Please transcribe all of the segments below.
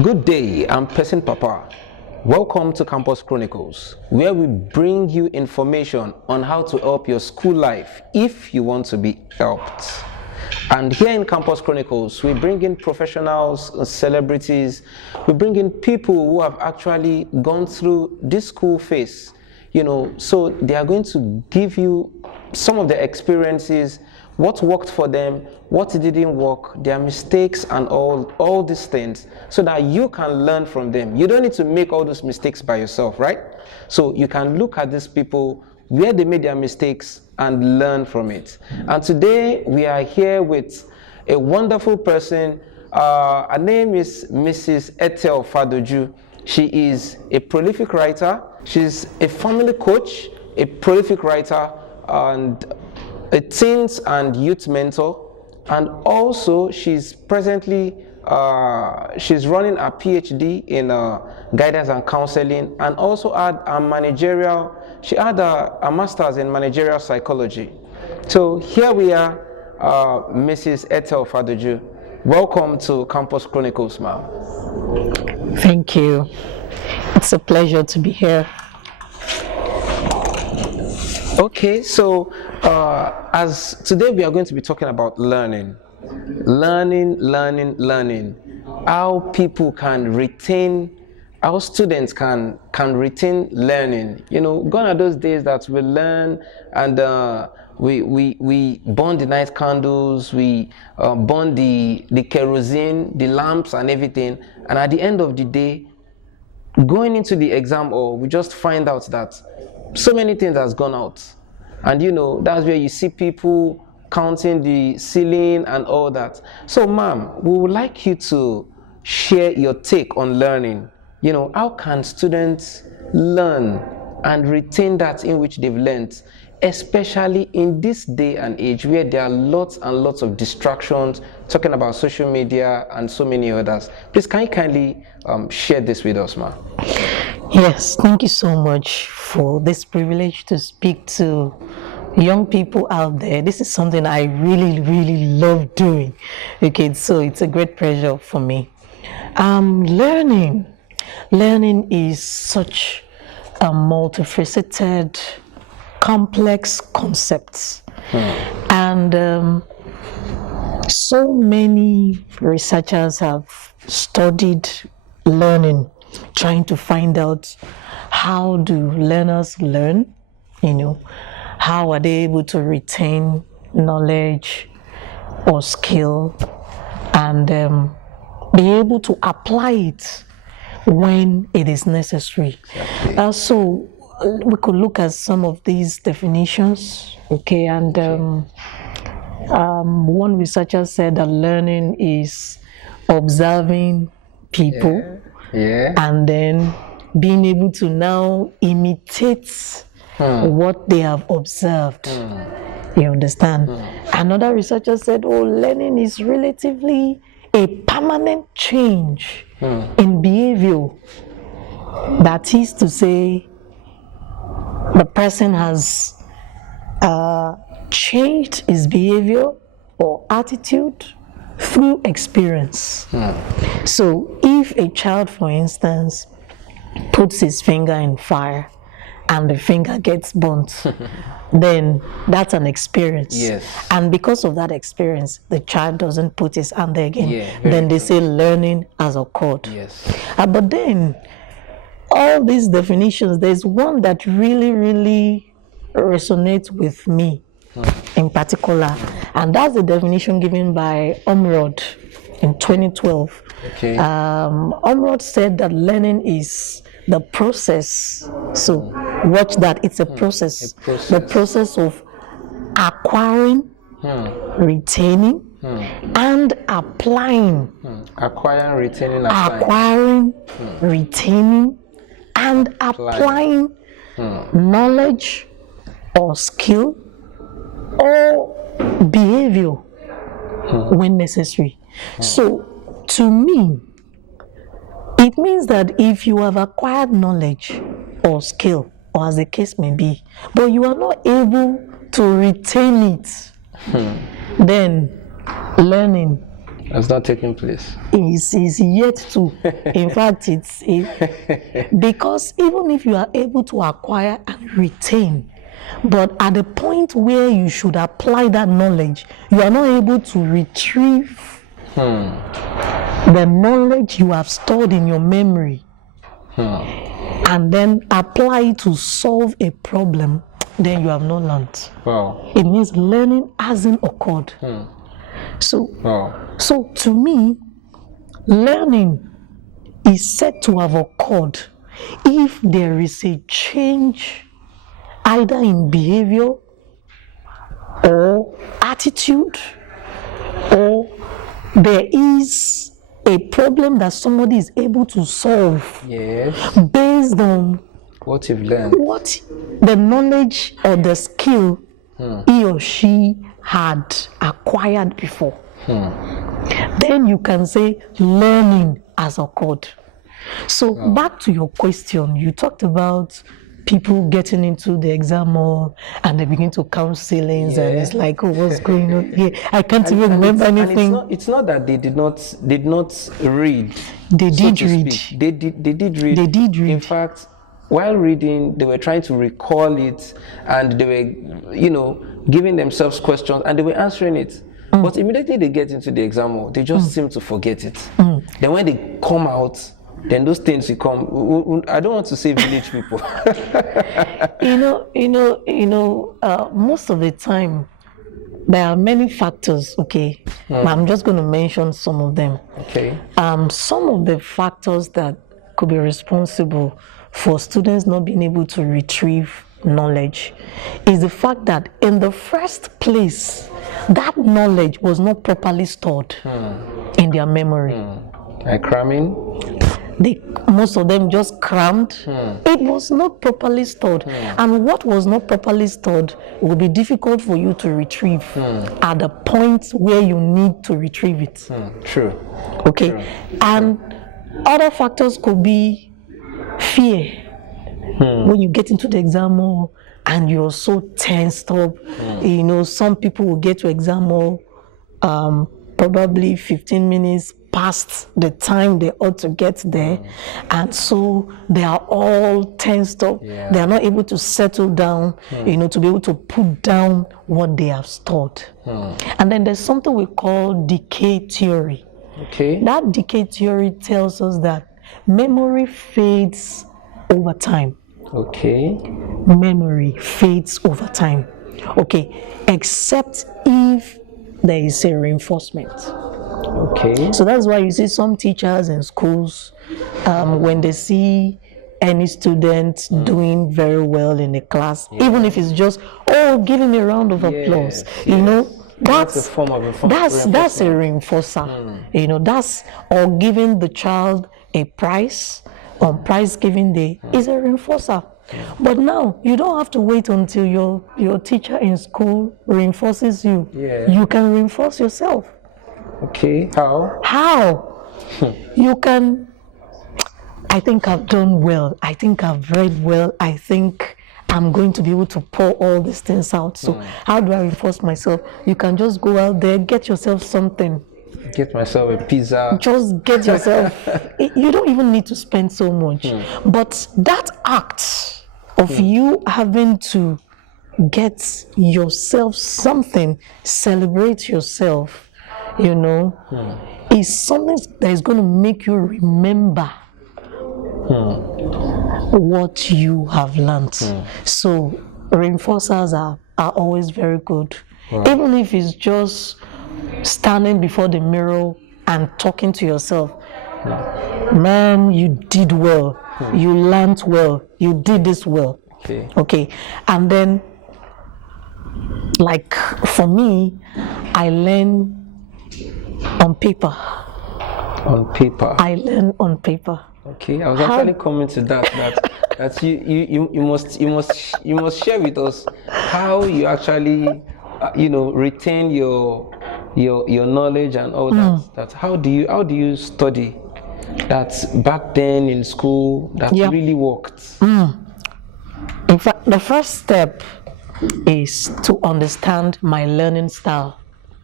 Good day, I'm iPesinpapa. Welcome to Campus Chronicles, where we bring you information on how to help your school life if you want to be helped. And here in Campus Chronicles, we bring in professionals, celebrities, we bring in people who have actually gone through this school phase, so they are going to give you some of the experiences, what worked for them, what didn't work, their mistakes and all these things, so that you can learn from them. You don't need to make all those mistakes by yourself, right? So you can look at these people where they made their mistakes and learn from it. And today we are here with a wonderful person. Her name is Mrs. Ethel Fadoju. She is a prolific writer. She's a family coach, a prolific writer, and a teens and youth mentor. And also she's presently she's running a PhD in guidance and counseling, and also had a managerial. She had a master's in managerial psychology. So here we are, Mrs. Ethel Fadoju. Welcome to Campus Chronicles, ma'am. Thank you. It's a pleasure to be here. Okay, so as today we are going to be talking about learning. How people can retain, how students can retain learning. Gone are those days that we learn and we burn the night candles, we burn the kerosene, the lamps and everything, and at the end of the day, going into the exam hall, we just find out that so many things has gone out. And that's where you see people counting the ceiling and all that. So ma'am, we would like you to share your take on learning. How can students learn and retain that in which they've learned, especially in this day and age where there are lots and lots of distractions, talking about social media and so many others. Please, can you kindly share this with us, ma'am? Yes, thank you so much for this privilege to speak to young people out there. This is something I really, really love doing. Okay, so it's a great pleasure for me. Learning is such a multifaceted, complex concept. And so many researchers have studied learning, trying to find out how do learners learn, how are they able to retain knowledge or skill and be able to apply it when it is necessary. So we could look at some of these definitions, okay, and one researcher said that learning is observing people, and then being able to now imitate what they have observed. You understand? Another researcher said, learning is relatively a permanent change in behavior. That is to say, the person has changed his behavior or attitude through experience. So if a child, for instance, puts his finger in fire and the finger gets burnt, then that's an experience. Yes. And because of that experience, the child doesn't put his hand there again. Then they say learning has occurred. Yes. But then, all these definitions, there's one that really, really resonates with me in particular, and that's the definition given by Omrod in 2012. Okay. Omrod said that learning is the process. So watch that, it's a process. The process of acquiring, retaining, and applying. Acquiring, retaining, and applying knowledge or skill or behavior when necessary. So to me, it means that if you have acquired knowledge or skill, or as the case may be, but you are not able to retain it, then learning Has not taken place. Is yet to. In fact, because even if you are able to acquire and retain, but at the point where you should apply that knowledge, you are not able to retrieve the knowledge you have stored in your memory and then apply it to solve a problem, then you have not learned. Wow. It means learning hasn't occurred. So to me, learning is said to have occurred if there is a change either in behavior or attitude, or there is a problem that somebody is able to solve based on what you've learned, what the knowledge or the skill he or she had acquired before. Then you can say learning has occurred. So back to your question, you talked about people getting into the exam hall and they begin to count ceilings and it's like, oh, what's going on here? I can't even remember anything. It's not that they did not read. They did read. They did read. They did read. In fact, while reading, they were trying to recall it, and they were, giving themselves questions, and they were answering it. But immediately they get into the exam hall, they just seem to forget it. Then when they come out, then those things will come. I don't want to say village people. Most of the time, there are many factors, okay? I'm just going to mention some of them. Okay. Some of the factors that could be responsible for students not being able to retrieve knowledge is the fact that in the first place, that knowledge was not properly stored in their memory. Like cramming? Most of them just crammed. It was not properly stored. And what was not properly stored will be difficult for you to retrieve at the point where you need to retrieve it. True. Okay. True. And other factors could be fear. When you get into the exam hall and you're so tensed up, some people will get to exam hall probably 15 minutes past the time they ought to get there, and so they are all tensed up. They are not able to settle down, to be able to put down what they have stored. And then there's something we call decay theory. Okay. That decay theory tells us that memory fades over time. Okay. Memory fades over time. Okay, except if there is a reinforcement. Okay. So that's why you see some teachers in schools, when they see any student doing very well in a class, even if it's just, give him a round of applause, that's a form of that's a reinforcer. That's, or giving the child a prize on prize giving day is a reinforcer. But now you don't have to wait until your teacher in school reinforces you. You can reinforce yourself. Okay. How? You can, I think I've done well. I think I've read well. I think I'm going to be able to pour all these things out. So how do I reinforce myself? You can just go out there, get yourself something. Get myself a pizza. Just get yourself. You don't even need to spend so much. But that act of you having to get yourself something, celebrate yourself, is something that is going to make you remember what you have learned. So reinforcers are always very good. Even if it's just standing before the mirror and talking to yourself. Man, you did well. You learned well. You did this well. Okay. And then, like for me, I learn on paper. On paper. I learn on paper. Okay, I was actually coming to that you must share with us how you actually retain your knowledge and all that. How do you study that back then in school that really worked? In fact, the first step is to understand my learning style.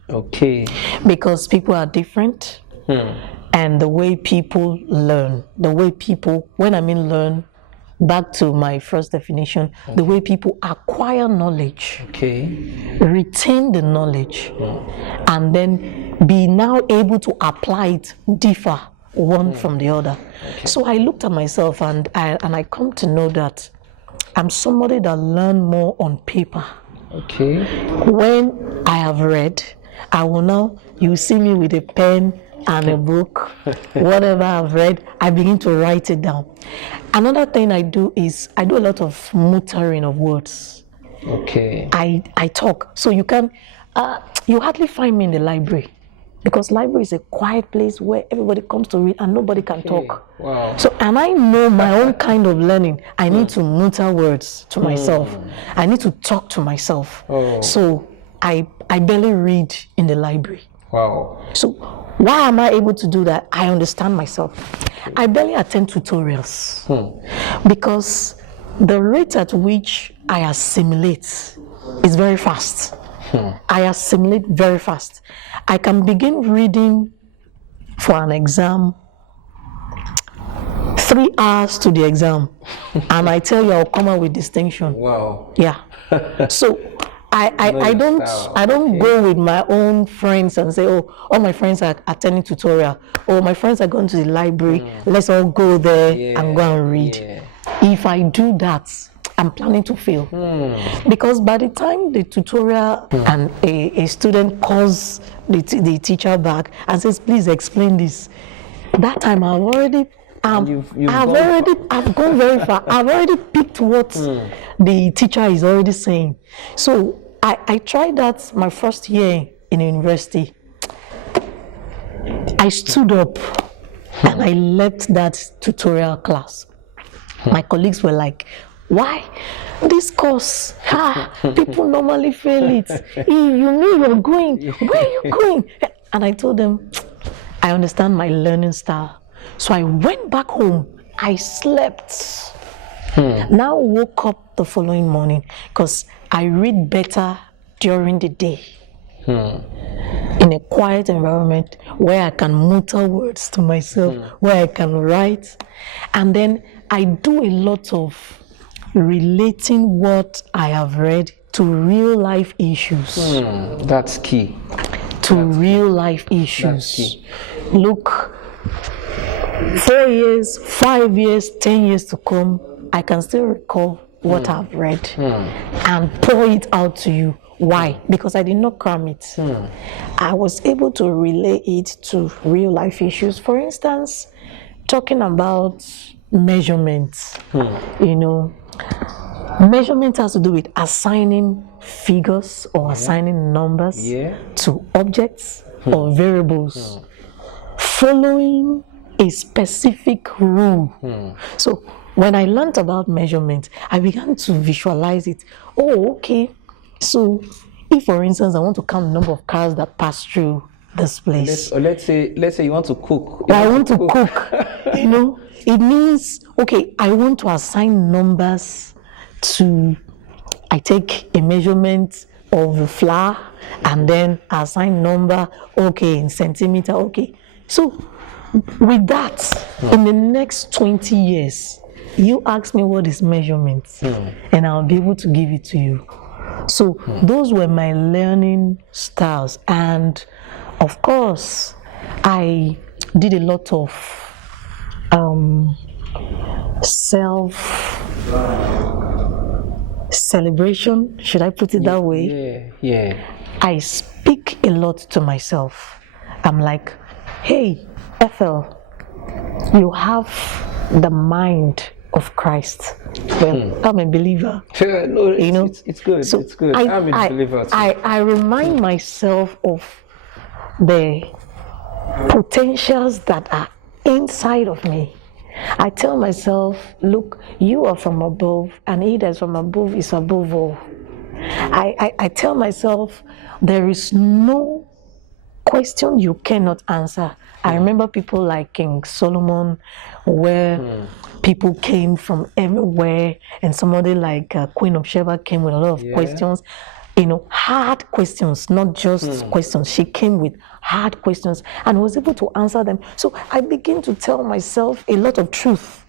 Okay. Because people are different. And the way people learn, when I mean learn, back to my first definition, the way people acquire knowledge, retain the knowledge, and then be now able to apply it differ one from the other. So I looked at myself and I come to know that I'm somebody that learn more on paper. When I have read, I will now, you see me with a pen and a book, whatever I've read, I begin to write it down. Another thing I do is I do a lot of muttering of words. I talk. So you hardly find me in the library, because library is a quiet place where everybody comes to read and nobody can talk. Wow. So, and I know my own kind of learning. I need to mutter words to myself. I need to talk to myself. So I barely read in the library. Wow. So why am I able to do that? I understand myself. I barely attend tutorials because the rate at which I assimilate is very fast. I assimilate very fast. I can begin reading for an exam 3 hours to the exam, and I tell you I'll come out with distinction. Wow. Yeah. So I don't go with my own friends and say, oh, all my friends are attending tutorial, or my friends are going to the library, let's all go there and go and read. If I do that, I'm planning to fail. Because by the time the tutorial and a student calls the teacher back and says, please explain this, that time I've gone very far. I've already picked what the teacher is already saying. So I tried that my first year in university. I stood up and I left that tutorial class. My colleagues were like, why? This course, people normally fail it. You know you're going, where are you going? And I told them, I understand my learning style. So I went back home, I slept. Now woke up the following morning because I read better during the day. In a quiet environment where I can mutter words to myself, where I can write. And then I do a lot of relating what I have read to real life issues. That's key. Real life issues. Look, 4 years, 5 years, 10 years to come, I can still recall what I've read and pour it out to you. Why? Because I did not cram it. I was able to relay it to real life issues. For instance, talking about measurements, measurement has to do with assigning figures or assigning numbers to objects or variables, following a specific rule. So when I learned about measurement, I began to visualize it. Oh, okay. So if, for instance, I want to count the number of cars that pass through this place. Let's say you want to cook. I want to cook. It means, okay, I want to assign numbers to, I take a measurement of the flour and then assign number, okay, in centimeter, okay. So with that, in the next 20 years, you ask me what is measurement, and I'll be able to give it to you. So those were my learning styles. And of course, I did a lot of self-celebration, should I put it that way? Yeah. I speak a lot to myself. I'm like, hey, Ethel, you have the mind of Christ. Well, I'm a believer. It's good. So it's good. I'm a believer too. I remind myself of the potentials that are inside of me. I tell myself, look, you are from above, and he that's from above is above all. I tell myself, there is no question you cannot answer. I remember people like King Solomon, where people came from everywhere, and somebody like Queen of Sheba came with a lot of questions. hard questions, not just questions. She came with hard questions and was able to answer them. So I began to tell myself a lot of truth.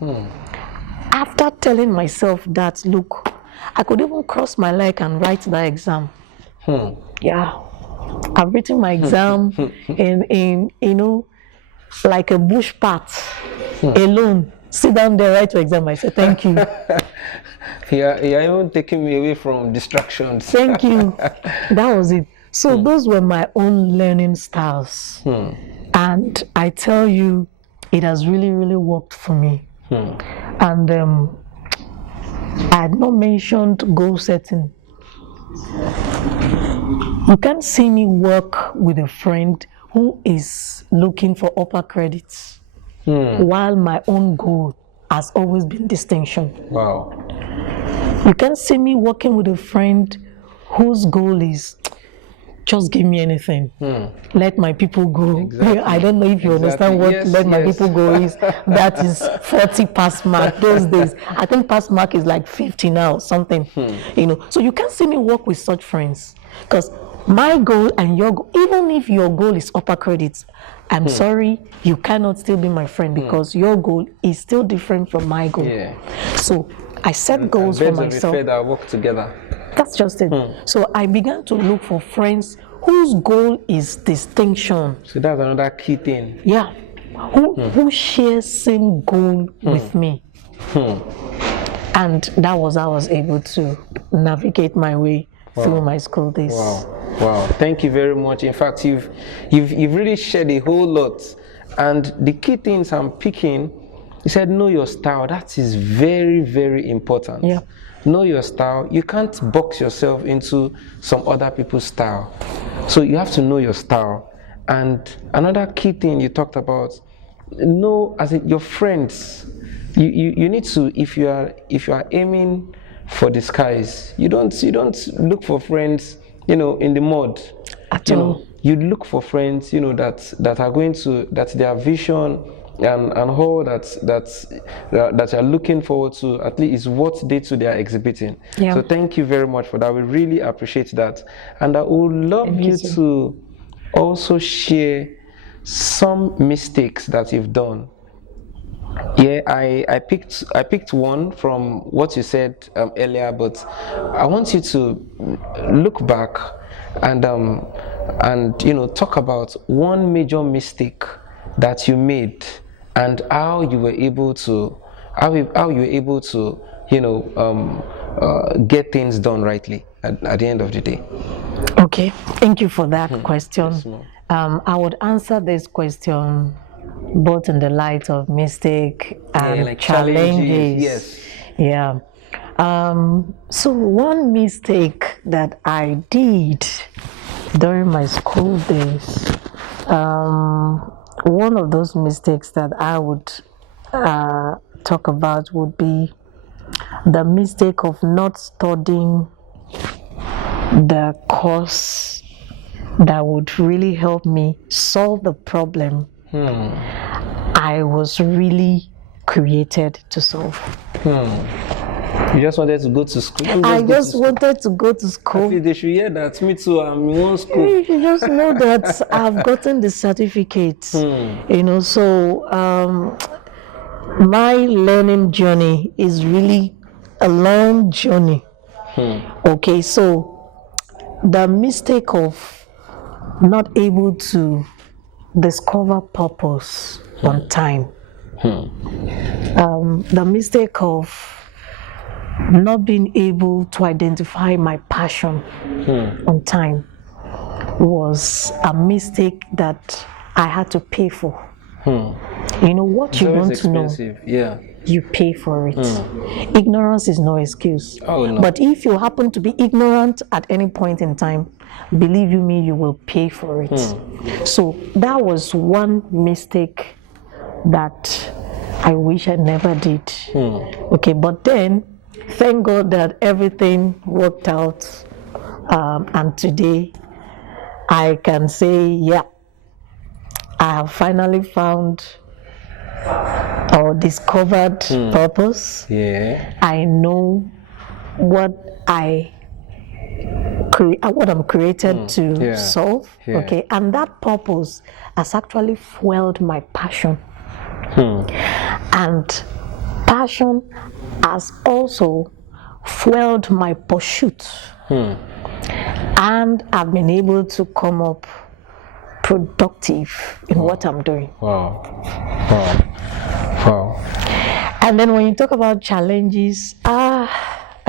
After telling myself that, look, I could even cross my leg and write that exam. Yeah, I've written my exam in like a bush path, alone. Sit down there, write your exam. I said, thank you. You're even taking me away from distractions. Thank you. That was it. So those were my own learning styles. And I tell you, it has really, really worked for me. And I had not mentioned goal setting. You can't see me work with a friend who is looking for upper credits, while my own goal has always been distinction. Wow. You can't see me working with a friend whose goal is just give me anything. Let my people go. Exactly. I don't know if you understand what let my people go is. That is 40 pass mark those days. I think pass mark is like 50 now, something. So you can't see me work with such friends, because my goal and your goal, even if your goal is upper credits, I'm sorry, you cannot still be my friend, because your goal is still different from my goal. So I set goals for myself. That work together. That's just it. So I began to look for friends whose goal is distinction. So that's another key thing. Yeah. Who shares same goal with me. And that was how I was able to navigate my way through my school days. Wow. Thank you very much. In fact, you've really shared a whole lot. And the key things I'm picking, you said know your style. That is very, very important. Yeah. Know your style. You can't box yourself into some other people's style. So you have to know your style. And another key thing you talked about, know as in your friends. You need to, if you are aiming for the skies, you don't look for friends, in the mud. At all. You look for friends, that are going to, that their vision and all that you're looking forward to, at least is what they too they are exhibiting. Yeah. So thank you very much for that. We really appreciate that. And I would love you to also share some mistakes that you've done. Yeah, I picked one from what you said earlier, but I want you to look back and talk about one major mistake that you made and how you were able to get things done rightly at the end of the day. Okay, thank you for that question. Yes, I would answer this question both in the light of mistake and like challenges. Yes. Yeah. So one mistake that I did during my school days, one of those mistakes that I would talk about would be the mistake of not studying the course that would really help me solve the problem I was really created to solve. You just wanted to go to school? I just wanted to go to school. I feel they should hear that. Me too, I'm in one school. You should just know that I've gotten the certificate. So my learning journey is really a long journey. Okay, so the mistake of not able to discover purpose on time, the mistake of not being able to identify my passion on time was a mistake that I had to pay for. What you want to know, you pay for it. Ignorance is no excuse. No. But if you happen to be ignorant at any point in time, believe you me, you will pay for it. So that was one mistake that I wish I never did. Okay, but then thank God that everything worked out, and today I can say, yeah, I have finally found or discovered purpose. Yeah. I know what I what I'm created to solve. Yeah. Okay, and that purpose has actually fueled my passion. And passion has also fueled my pursuit. And I've been able to come up productive in what I'm doing. Wow. And then when you talk about challenges, I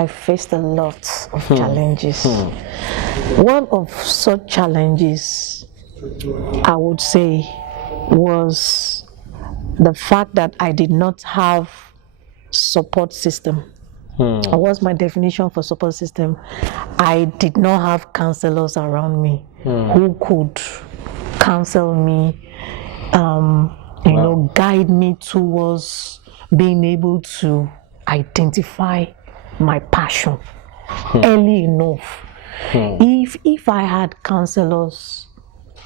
faced a lot of challenges. One of such challenges, I would say, was the fact that I did not have support system. What's my definition for support system? I did not have counselors around me who could counsel me, guide me towards being able to identify my passion early enough. If I had counselors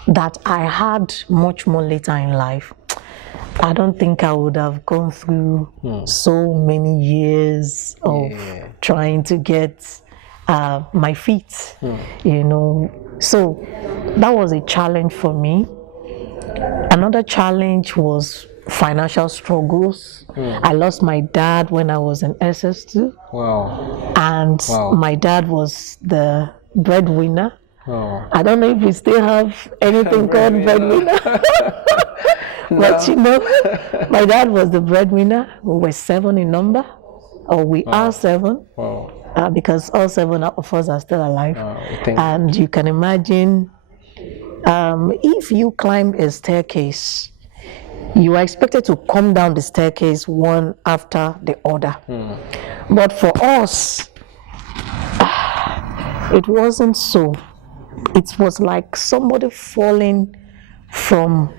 that I had much more later in life, I don't think I would have gone through so many years of trying to get my feet, So that was a challenge for me. Another challenge was financial struggles. I lost my dad when I was in SS2. Wow. And my dad was the breadwinner. Oh. I don't know if we still have anything called breadwinner. But my dad was the breadwinner. We were 7 in number, or we are 7, because all 7 of us are still alive. And you can imagine, if you climb a staircase, you are expected to come down the staircase one after the other. But for us, it wasn't so. It was like somebody falling from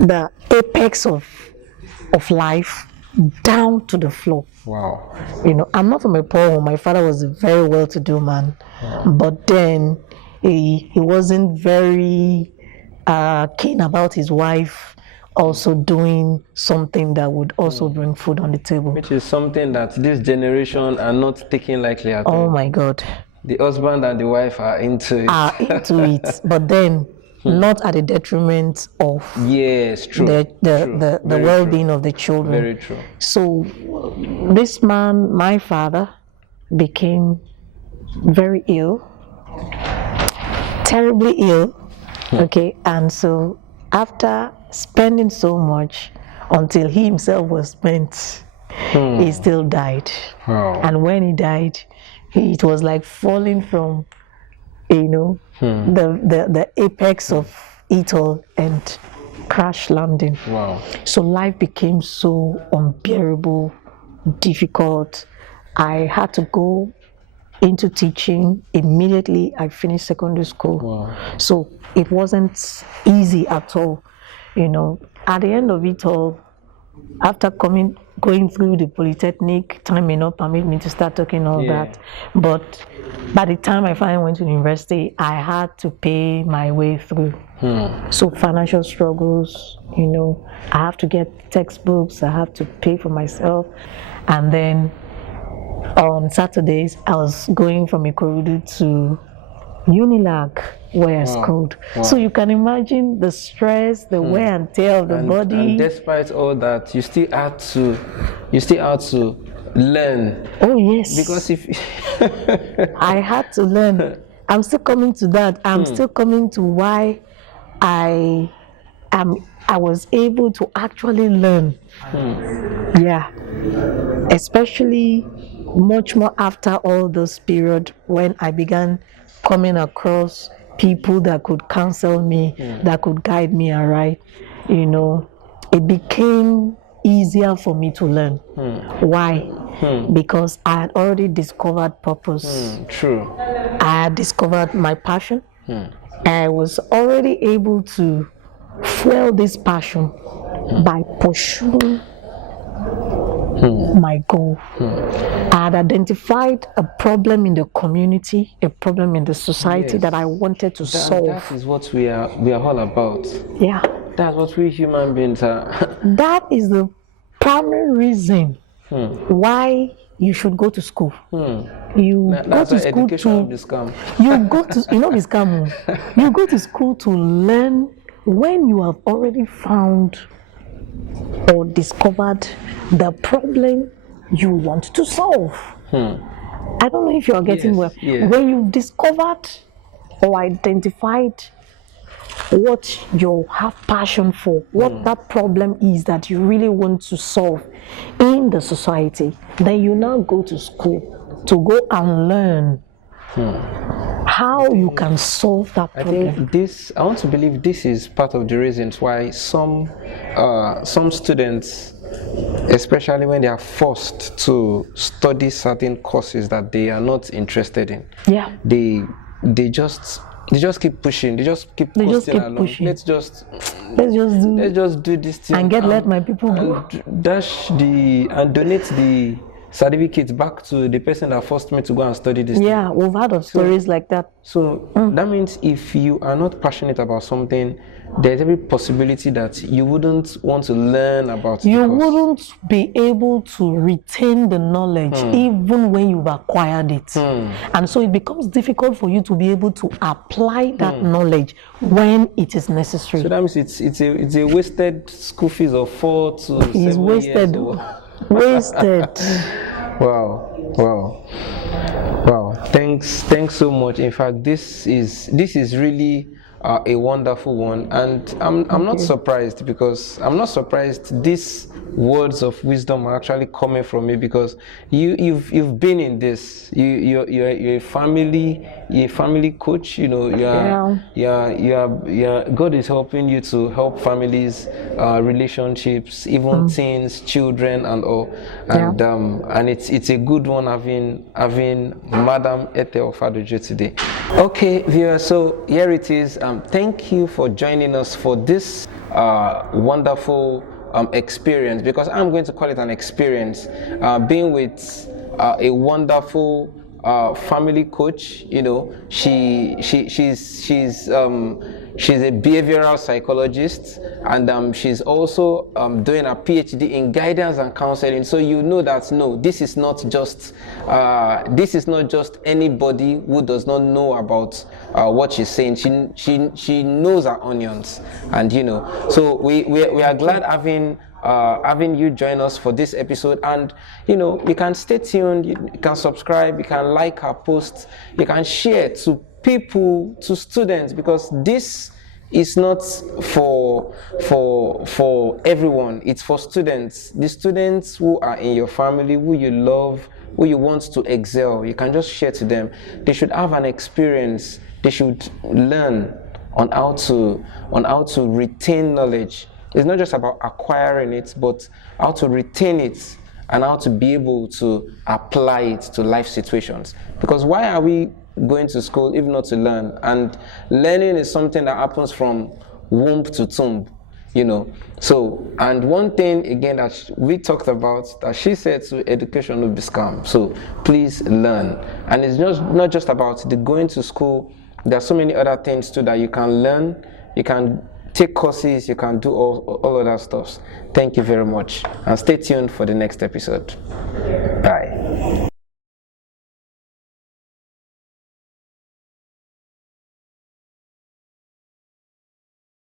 the apex of life down to the floor. Wow. I'm not from a poor home. My father was a very well-to-do man, but then he wasn't very keen about his wife also doing something that would also bring food on the table. Which is something that this generation are not taking lightly at all. Oh my God. The husband and the wife are into it. But then not at the detriment of the well-being of the children. Very true. So this man, my father, became very ill, terribly ill. Okay, and so after spending so much until he himself was spent, he still died. And when he died, it was like falling from the apex of it all and crash landing. So life became so unbearable, difficult. I had to go into teaching immediately I finished secondary school. So it wasn't easy at all. At the end of it all, after going through the polytechnic, time may not permit me to start talking all that. But by the time I finally went to university, I had to pay my way through. So financial struggles, I have to get textbooks, I have to pay for myself. And then on Saturdays, I was going from Ikorodu to Unilag, where I schooled. So you can imagine the stress, the wear and tear of the body. And despite all that, you still had to learn. Oh yes. Because if I had to learn. I'm still coming to that. I'm still coming to why I was able to actually learn. Especially much more after all this period when I began coming across people that could counsel me, that could guide me aright. It became easier for me to learn. Why? Because I had already discovered purpose. True. I had discovered my passion. I was already able to fuel this passion by pursuing my goal. I had identified a problem in the community, a problem in the society that I wanted to solve. That is what we are all about. Yeah. That's what we human beings are. That is the primary reason why you should go to school. You go That's to why school education to will be scam. you go to this scam. You go to school to learn when you have already found or discovered the problem you want to solve. I don't know if you are getting Yes, well. yes. When you've discovered or identified what you have passion for, what that problem is that you really want to solve in the society, then you now go to school to go and learn how you can solve that I problem. think this, I want to believe this is part of the reasons why some students, especially when they are forced to study certain courses that they are not interested in, Yeah. they just keep pushing. They just keep coasting along. Pushing. Let's just do do this thing and let my people go. Dash and donate the certificate back to the person that forced me to go and study this thing. Yeah, we've heard of stories like that. So that means if you are not passionate about something, there's every possibility that you wouldn't want to learn about it. You wouldn't be able to retain the knowledge even when you've acquired it. And so it becomes difficult for you to be able to apply that knowledge when it is necessary. So that means it's a wasted school fees of 4 to 7 years. Wasted. Wow. Thanks so much. In fact, this is really a wonderful one, and I'm not surprised, because I'm not surprised these words of wisdom are actually coming from me, because you've been in this. You're a family coach. You know, God is helping you to help families, relationships, even teens, children, and all. And it's a good one having Madam Ethel Fadoju today. Okay, viewers, so here it is. Thank you for joining us for this wonderful experience, because I'm going to call it an experience, being with a wonderful family coach. You know, she's a behavioral psychologist, and she's also doing a PhD in guidance and counseling. So you know that this is not just anybody who does not know about what she's saying. She knows her onions, and so we are glad having you join us for this episode. And you can stay tuned, you can subscribe, you can like our posts, you can share to people, to students, because this is not for everyone. It's for students, the students who are in your family, who you love, who you want to excel. You can just share to them. They should have an experience. They should learn on how to retain knowledge. It's not just about acquiring it, but how to retain it and how to be able to apply it to life situations. Because why are we going to school if not to learn? And learning is something that happens from womb to tomb, So, and one thing again that we talked about, that she said, to education will be scam. So please learn. And it's not just about the going to school. There are so many other things too that you can learn. You can take courses, you can do all other stuff. Thank you very much, and stay tuned for the next episode. Bye.